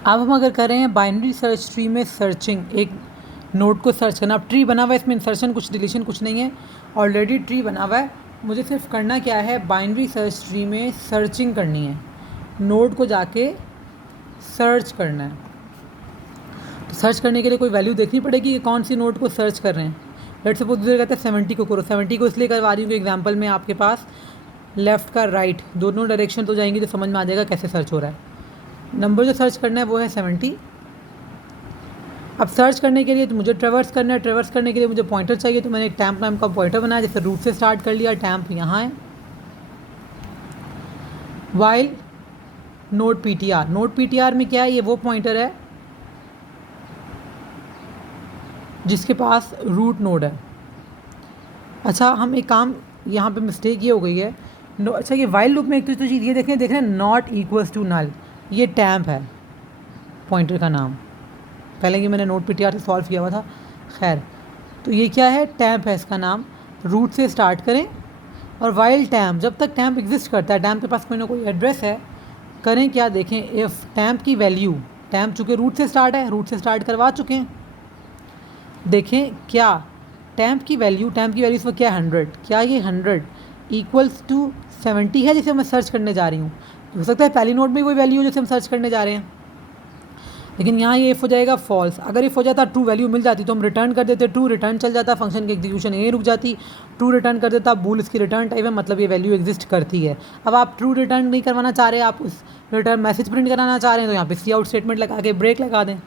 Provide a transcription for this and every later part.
अब हम अगर कर रहे हैं बाइनरी सर्च ट्री में सर्चिंग, एक नोड को सर्च करना। अब ट्री बना हुआ है, इसमें इंसर्शन कुछ डिलीशन कुछ नहीं है, ऑलरेडी ट्री बना हुआ है। मुझे सिर्फ करना क्या है, बाइनरी सर्च ट्री में सर्चिंग करनी है, नोड को जाके सर्च करना है। तो सर्च करने के लिए कोई वैल्यू देखनी पड़ेगी कि कौन सी नोड को सर्च कर रहे हैं। लेट सपोज दूसरे कहते हैं 70 को करो। 70 को इसलिए करवा रही हूँ कि एग्जाम्पल में आपके पास लेफ़्ट का राइट दोनों डायरेक्शन तो जाएंगी, तो समझ में आ जाएगा कैसे सर्च हो रहा है। नंबर जो सर्च करना है वो है 70। अब सर्च करने के लिए तो मुझे ट्रेवर्स करना है, ट्रेवर्स करने के लिए मुझे पॉइंटर चाहिए, तो मैंने एक टैम्प नाम का पॉइंटर बनाया, जैसे रूट से स्टार्ट कर लिया, टैम्प यहाँ है। While node PTR, node PTR में क्या है, ये वो पॉइंटर है जिसके पास रूट नोड है। अच्छा, हम एक काम यहाँ पे मिस्टेक ये हो गई है। अच्छा, ये वाइल लूप में एक तो चीज़ ये देखें नॉट इक्वल्स टू नल, ये टैम्प है पॉइंटर का नाम। पहले ये मैंने नोड पीटीआर से सॉल्व किया हुआ था। खैर, तो ये क्या है, टैम्प है इसका नाम। रूट से स्टार्ट करें और वाइल टैम्प, जब तक टैम्प एग्जिस्ट करता है, टैम्प के पास कोई ना कोई एड्रेस है, करें क्या, देखें इफ़ टैम्प की वैल्यू, टैम्प चूँकि रूट से स्टार्ट है, रूट से स्टार्ट करवा चुके हैं, देखें क्या टैम्प की वैल्यू इसमें क्या है 100, क्या ये 100 इक्वल्स टू 70 है जिसे मैं सर्च करने जा रही हूँ। हो सकता है पहली नोड में कोई वैल्यू जिसे हम सर्च करने जा रहे हैं, लेकिन यहाँ ये इफ़ हो जाएगा फॉल्स। अगर इफ़ हो जाता ट्रू वैल्यू मिल जाती तो हम रिटर्न कर देते, ट्रू रिटर्न चल जाता, फंक्शन की एग्जीक्यूशन यहीं रुक जाती, ट्रू रिटर्न कर देता, बूल इसकी रिटर्न टाइप है, मतलब ये वैल्यू एग्जिस्ट करती है। अब आप ट्रू रिटर्न नहीं करवाना चाह रहे, आप उस रिटर्न मैसेज प्रिंट कराना चाह रहे हैं, तो यहाँ पे सी आउट स्टेटमेंट लगा के ब्रेक लगा दें।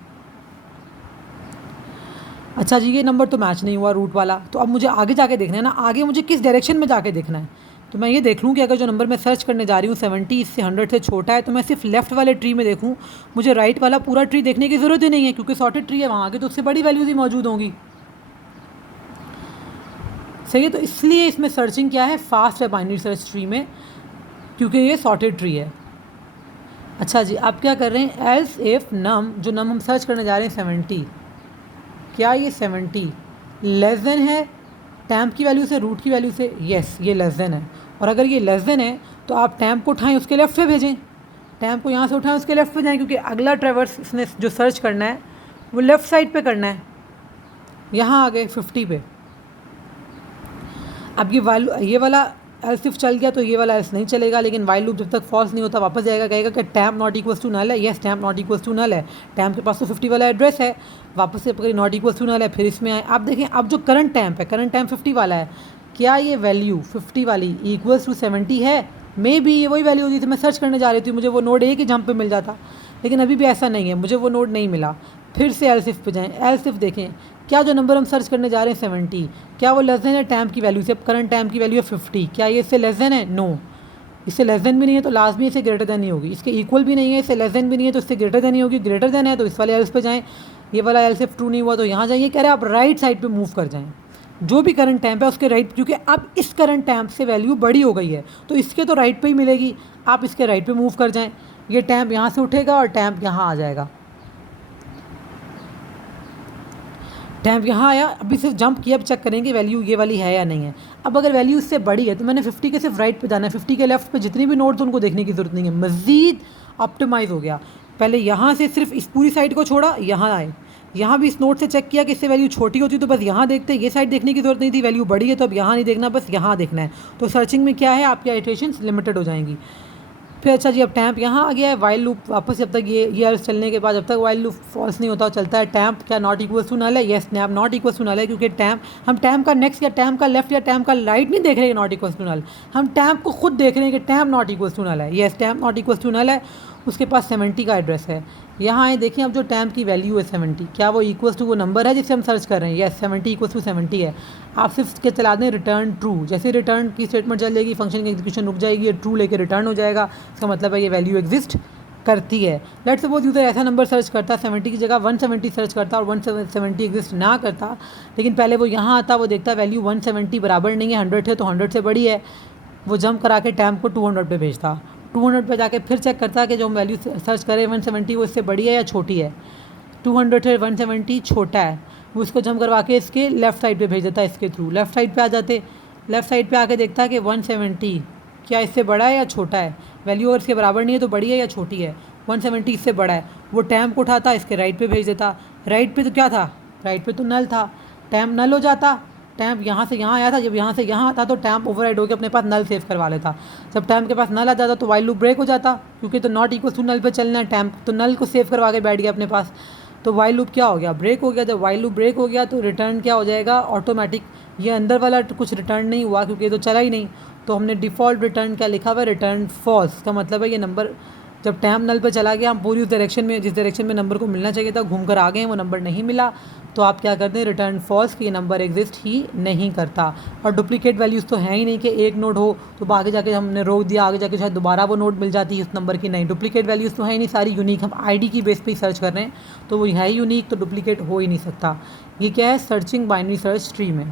अच्छा जी, ये नंबर तो मैच नहीं हुआ रूट वाला, तो अब मुझे आगे जाके देखना है ना, आगे मुझे किस डायरेक्शन में जाके देखना है। तो मैं ये देख लूँ कि अगर जो नंबर मैं सर्च करने जा रही हूँ 70 इससे 100 से छोटा है, तो मैं सिर्फ लेफ्ट वाले ट्री में देखूँ, मुझे राइट वाला पूरा ट्री देखने की ज़रूरत ही नहीं है, क्योंकि सॉर्टेड ट्री है, वहाँ आगे तो उससे बड़ी वैल्यूज ही मौजूद होंगी। सही है, तो इसलिए इसमें सर्चिंग क्या है, फास्ट है बाइनरी सर्च ट्री में, क्योंकि ये सॉर्टेड ट्री है। अच्छा जी, आप क्या कर रहे हैं, एल्स इफ नम, जो नम हम सर्च करने जा रहे हैं 70, क्या ये 70 लेस देन है टैम्प की वैल्यू से, रूट की वैल्यू से? येस, ये लेस देन है। और अगर ये लेस देन है तो आप टैम्प को उठाएं, उसके लेफ्ट पे भेजें, टैम्प को यहाँ से उठाएं, उसके लेफ्ट पे जाएं, क्योंकि अगला ट्रेवर्स इसने जो सर्च करना है वो लेफ़्ट साइड पे करना है। यहाँ आ गए 50 पे। अब ये वाला एल्स इफ चल गया तो ये वाला एल्स नहीं चलेगा, लेकिन वाइल लूप जब तक फॉल्स नहीं होता वापस जाएगा, कहेगा कि temp not equals to null है। Yes, temp not equals to null है, टैम्प के पास तो 50 वाला एड्रेस है, वापस से पकड़ी नॉट इक्वल्स टू नल है, फिर इसमें आए। आप देखें, अब जो करंट टैम्प है, करंट टैम्प 50 वाला है, क्या ये वैल्यू 50 वाली इक्वल्स टू 70 है? मे बी ये वही वैल्यू होती थी, मैं सर्च करने जा रही थी, मुझे वो नोड एक ही जंप पे मिल जाता, लेकिन अभी भी ऐसा नहीं है, मुझे वो नोड नहीं मिला। फिर से एल्स इफ पे जाएँ, एल्स इफ देखें, क्या जो नंबर हम सर्च करने जा रहे हैं 70, क्या वो लेस देन है टैम्प की वैल्यू से? करंट टैम्प की वैल्यू है 50, क्या ये इससे लेस देन है? नो, इससे लेस देन भी नहीं है तो लाजमी इससे ग्रेटर देन ही होगी, इसके इक्वल भी नहीं है, इससे लेस देन भी नहीं है तो इससे ग्रेटर देन ही होगी। ग्रेटर देन है तो इस वाले एल्स पे जाएँ, ये वाला एल्स इफ ट्रू नहीं हुआ तो यहाँ जाइए, कह रहे हैं आप राइट साइड पर मूव कर जाएँ, जो भी करंट टैम्प है उसके राइट, क्योंकि अब इस करंट टैम्प से वैल्यू बड़ी हो गई है तो इसके तो राइट पे ही मिलेगी, आप इसके राइट पे मूव कर जाएं, ये टैम्प यहाँ से उठेगा और टैम्प यहाँ आ जाएगा। टैम्प यहाँ आया, अभी सिर्फ जंप किया, अब चेक करेंगे वैल्यू ये वाली है या नहीं है। अब अगर वैल्यू इससे बड़ी है तो मैंने 50 के सिर्फ राइट पे जाना है, 50 के लेफ्ट पे जितनी भी नोड्स उनको देखने की ज़रूरत नहीं है, मज़ीद ऑप्टिमाइज़ हो गया। पहले यहाँ से सिर्फ इस पूरी साइड को छोड़ा, यहाँ आए, यहाँ भी इस नोट से चेक किया कि इससे वैल्यू छोटी होती तो बस यहाँ देखते, ये साइड देखने की ज़रूरत नहीं थी, वैल्यू बड़ी है तो अब यहाँ नहीं देखना, बस यहाँ देखना है। तो सर्चिंग में क्या है, आपकी इटरेशंस लिमिटेड हो जाएंगी। फिर अच्छा जी, अब टैम्प यहाँ आ गया है, वाइल लूप वापस जब तक ये एल्स चलने के बाद जब तक वाइल लूप फॉल्स नहीं होता चलता है। टैम्प क्या नॉट इक्वल्स टू नल है? Yes, temp not equals to null है, क्योंकि टैम्प, हम टैम्प का नेक्स्ट या टैम्प का लेफ्ट या टैम्प का राइट नहीं देख रहे हैं नॉट इक्वल्स टू नल, हम टैम्प को खुद देख रहे हैं कि temp not equals to null है। Yes, temp not equals to null है, उसके पास 70 का एड्रेस है। यहाँ आए, देखें अब जो टैम्प की वैल्यू है 70, क्या वो इक्वल्स टू वो नंबर है जिसे हम सर्च कर रहे हैं? येस, 70 इक्वल्स टू 70 है। आप सिर्फ के चला दें रिटर्न ट्रू, जैसे रिटर्न की स्टेटमेंट चल जाएगी, फंक्शन की एग्जीक्यूशन रुक जाएगी, ये ट्रू लेके रिटर्न हो जाएगा, इसका मतलब है ये वैल्यू एग्जिस्ट करती है। लेट्स सपोज यूज़र ऐसा नंबर सर्च करता 70 की जगह 170 सर्च करता और 170 एग्जिस्ट ना करता, लेकिन पहले वो यहाँ आता, वो देखता वैल्यू 170 बराबर नहीं है 100 है तो 100 से बड़ी है, वो जंप करा के टैम्प को 200 पे भेजता, 200 पे जाके फिर चेक करता कि जो हम वैल्यू सर्च करें 170 वो इससे बड़ी है या छोटी है। 200 है 170 छोटा है, वो उसको जंप करवा के इसके लेफ़्ट साइड पे भेज देता है, इसके थ्रू लेफ़्ट साइड पे आ जाते, लेफ़्ट साइड पे आके देखता है कि 170 क्या इससे बड़ा है या छोटा है, वैल्यू अगर इसके बराबर नहीं है तो बड़ी है या छोटी है, 170 इससे बड़ा है, वो टैम्प को उठाता, इसके राइट पे भेज देता। राइट पे तो क्या था, राइट पे तो नल था, टैम्प नल हो जाता। टैम्प यहाँ से यहाँ आया था, जब यहाँ से यहाँ आता तो टैम्प ओवरराइड होकर अपने पास नल सेव करवा लेता। जब टैम्प के पास नल आ जाता तो वाइल लूप ब्रेक हो जाता, क्योंकि तो नॉट इक्वल टू नल पे चलना है, टैम्प तो नल को सेव करवा के बैठ गया अपने पास। तो वाइल लूप क्या हो गया, ब्रेक हो गया। जब वाइल लूप ब्रेक हो गया तो रिटर्न क्या हो जाएगा, ऑटोमेटिक। ये अंदर वाला कुछ रिटर्न नहीं हुआ क्योंकि ये तो चला ही नहीं, तो हमने डिफ़ॉल्ट रिटर्न क्या लिखा हुआ है, रिटर्न फॉल्स। का मतलब है ये नंबर जब टैम्प नल पे चला गया, हम पूरी उस डायरेक्शन में, जिस डायरेक्शन में नंबर को मिलना चाहिए था, घूम कर आ गए, वो नंबर नहीं मिला, तो आप क्या करते हैं, रिटर्न फॉल्स, कि ये नंबर एग्जिस्ट ही नहीं करता। और डुप्लीकेट वैल्यूज़ तो है ही नहीं कि एक नोड हो तो आगे जाके हमने रोक दिया, आगे जाके शायद दोबारा वो नोड मिल जाती है उस नंबर की। नहीं, डुप्लीकेट वैल्यूज़ तो है ही नहीं, सारी यूनिक। हम आईडी की बेस पे ही सर्च कर रहे हैं, तो वो है ही यूनिक, तो डुप्लीकेट हो ही नहीं सकता। ये क्या है, सर्चिंग बाइनरी सर्च ट्री में।